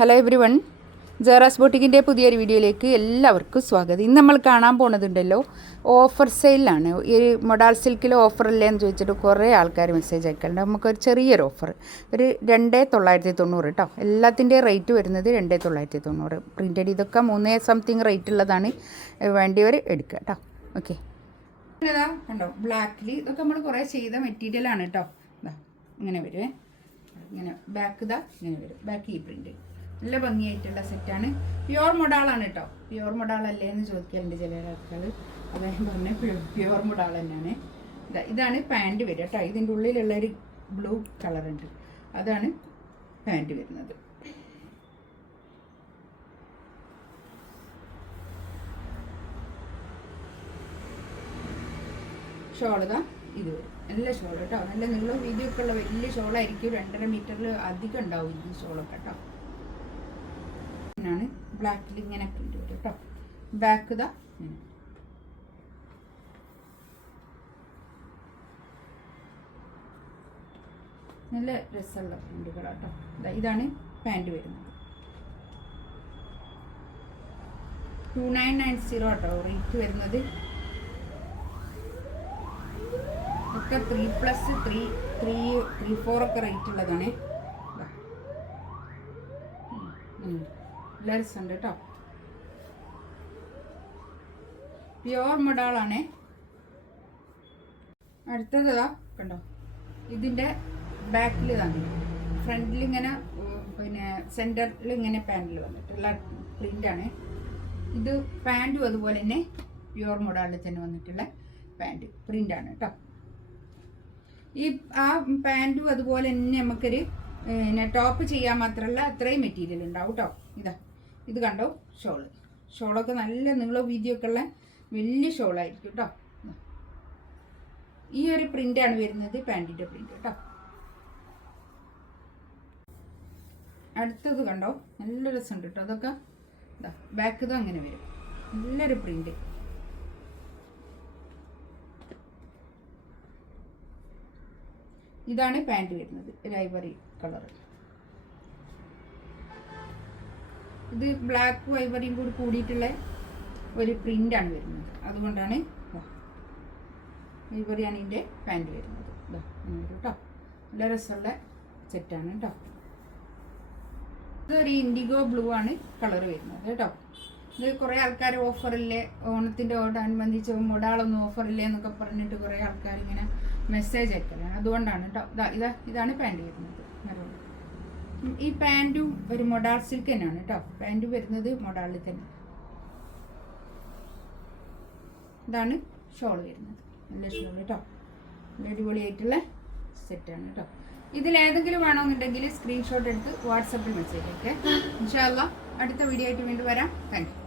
Hello every one, ജറാസ് ബോട്ടിക്കിൻ്റെ പുതിയൊരു വീഡിയോയിലേക്ക് എല്ലാവർക്കും സ്വാഗതം. ഇന്ന് നമ്മൾ കാണാൻ പോണതുണ്ടല്ലോ, ഓഫർ സെയിലാണ്. ഈ മൊഡാൾ സിൽക്കിൽ ഓഫറില്ലേ എന്ന് ചോദിച്ചിട്ട് കുറേ ആൾക്കാർ മെസ്സേജ് അയക്കലുണ്ട്. നമുക്കൊരു ചെറിയൊരു ഓഫർ, ഒരു 2,990 കേട്ടോ. എല്ലാത്തിൻ്റെയും റേറ്റ് വരുന്നത് 2,990. പ്രിൻറ്റഡ് ഇതൊക്കെ 3 സംതിങ് റേറ്റ് ഉള്ളതാണ്. വേണ്ടിയവർ എടുക്കുക കേട്ടോ. ഓക്കെ, ഇതാ കണ്ടോ, ബ്ലാക്കിൽ ഇതൊക്കെ നമ്മൾ കുറേ ചെയ്ത മെറ്റീരിയലാണ് കേട്ടോ. ഇതാ ഇങ്ങനെ വരുവേ, ഇങ്ങനെ ബാക്ക് ഇതാ ഇങ്ങനെ വരും. ബാക്ക് ഈ പ്രിൻറ്റ് നല്ല ഭംഗിയായിട്ടുള്ള സെറ്റാണ്. പ്യുവർ മൊഡാളാണ് കേട്ടോ. പ്യുവർ മൊഡാളല്ലേ എന്ന് ചോദിക്കലുണ്ട് ചില ആൾക്കാർ. അദ്ദേഹം പറഞ്ഞ പ്യുവർ മൊഡാൾ തന്നെയാണ്. ഇതാണ് പാൻറ്റ് വരിക കേട്ടോ. ഇതിൻ്റെ ഉള്ളിലുള്ളൊരു ബ്ലൂ കളറുണ്ട്, അതാണ് പാൻറ്റ് വരുന്നത്. ഷോൾ ഇതാ ഇത് വരും. നല്ല ഷോൾ കേട്ടോ. നല്ല നീളം വീതിയൊക്കെ ഉള്ള വലിയ ഷോളായിരിക്കും. 2.5 മീറ്ററിൽ അധികം ഉണ്ടാവും ഈ ഷോളൊക്കെ കേട്ടോ. ാണ് ബ്ലാക്കിൽ ഇങ്ങനെ പ്രിന്റ് വരും കേട്ടോ. ബാക്ക് ഇതാ നല്ല രസമുള്ള പ്രിന്റുകളാട്ടോ. ഇതാണ് പാൻറ് വരുന്നത്. 2990 കേട്ടോ റേറ്റ് വരുന്നത്. ഒക്കെ 3+3 ഒക്കെ റേറ്റ് ഉള്ളതാണ്. നല്ല രസമുണ്ട് കേട്ടോ. പ്യുവർ മൊഡാളാണ്. അടുത്തത് കണ്ടോ, ഇതിൻ്റെ ബാക്കിൽ തന്നെ ഫ്രണ്ടിൽ ഇങ്ങനെ പിന്നെ സെൻറ്ററിൽ ഇങ്ങനെ പാൻറ്റിൽ വന്നിട്ടുള്ള പ്രിൻ്റാണ് ഇത്. പാൻറ്റും അതുപോലെ തന്നെ പ്യുവർ മൊഡാളിൽ തന്നെ വന്നിട്ടുള്ള പാൻറ്റ് പ്രിൻ്റാണ് കേട്ടോ. ഈ ആ പാൻറ്റും അതുപോലെ തന്നെ നമുക്കൊരു പിന്നെ ടോപ്പ് ചെയ്യാൻ മാത്രമല്ല അത്രയും മെറ്റീരിയൽ ഉണ്ടാവും കേട്ടോ. ഇത് കണ്ടോ, ഷോളൊക്കെ നല്ല നീളോ വീതിയൊക്കെ ഉള്ള വലിയ ഷോളായിരിക്കും കേട്ടോ. ഈ ഒരു പ്രിൻ്റാണ് വരുന്നത്, പാൻറ്റിൻ്റെ പ്രിൻ്റ് കേട്ടോ. അടുത്തത് കണ്ടോ, നല്ല രസമുണ്ട് കേട്ടോ. അതൊക്കെ ബാക്ക് ഇതും അങ്ങനെ വരും. നല്ലൊരു പ്രിൻ്റ്. ഇതാണ് പാൻറ് വരുന്നത്, ഒരു ഐവറി കളർ. ഇത് ബ്ലാക്കും ഐവറിയും കൂടി കൂടിയിട്ടുള്ള ഒരു പ്രിൻ്റാണ് വരുന്നത്. അതുകൊണ്ടാണ് ഐവറിയാണ് ഇതിൻ്റെ പാൻറ് വരുന്നത്. കേട്ടോ, നല്ല രസമുള്ള സെറ്റാണ് കേട്ടോ. ഇതൊരു ഇൻഡിഗോ ബ്ലൂ ആണ് കളർ വരുന്നത് കേട്ടോ. ഇത് കുറേ ആൾക്കാർ ഓഫറില്ലേ, ഓണത്തിൻ്റെ ഓടനുബന്ധിച്ച് മൊഡാളൊന്നും ഓഫറില്ലേ എന്നൊക്കെ പറഞ്ഞിട്ട് കുറേ ആൾക്കാർ ഇങ്ങനെ മെസ്സേജ് അയക്കലാണ്. അതുകൊണ്ടാണ് കേട്ടോ. ഇതാണ് പാൻറ് വരുന്നത്. ഈ പാൻറ്റും ഒരു മൊഡാൾ സിൽക്ക് തന്നെയാണ് കേട്ടോ. പാൻറ് വരുന്നത് മൊഡാളിൽ തന്നെ. ഇതാണ് ഷോൾ വരുന്നത്, നല്ല ഷോൾ കേട്ടോ. നല്ല അടിപൊളിയായിട്ടുള്ള സെറ്റാണ് കേട്ടോ. ഇതിലേതെങ്കിലും വേണമെന്നുണ്ടെങ്കിൽ സ്ക്രീൻഷോട്ട് എടുത്ത് വാട്സപ്പിൽ മെസ്സേജ് അയക്കാം. ഇൻഷാ അല്ലാഹ് അടുത്ത വീഡിയോ ആയിട്ട് വീണ്ടും വരാം. Thank you.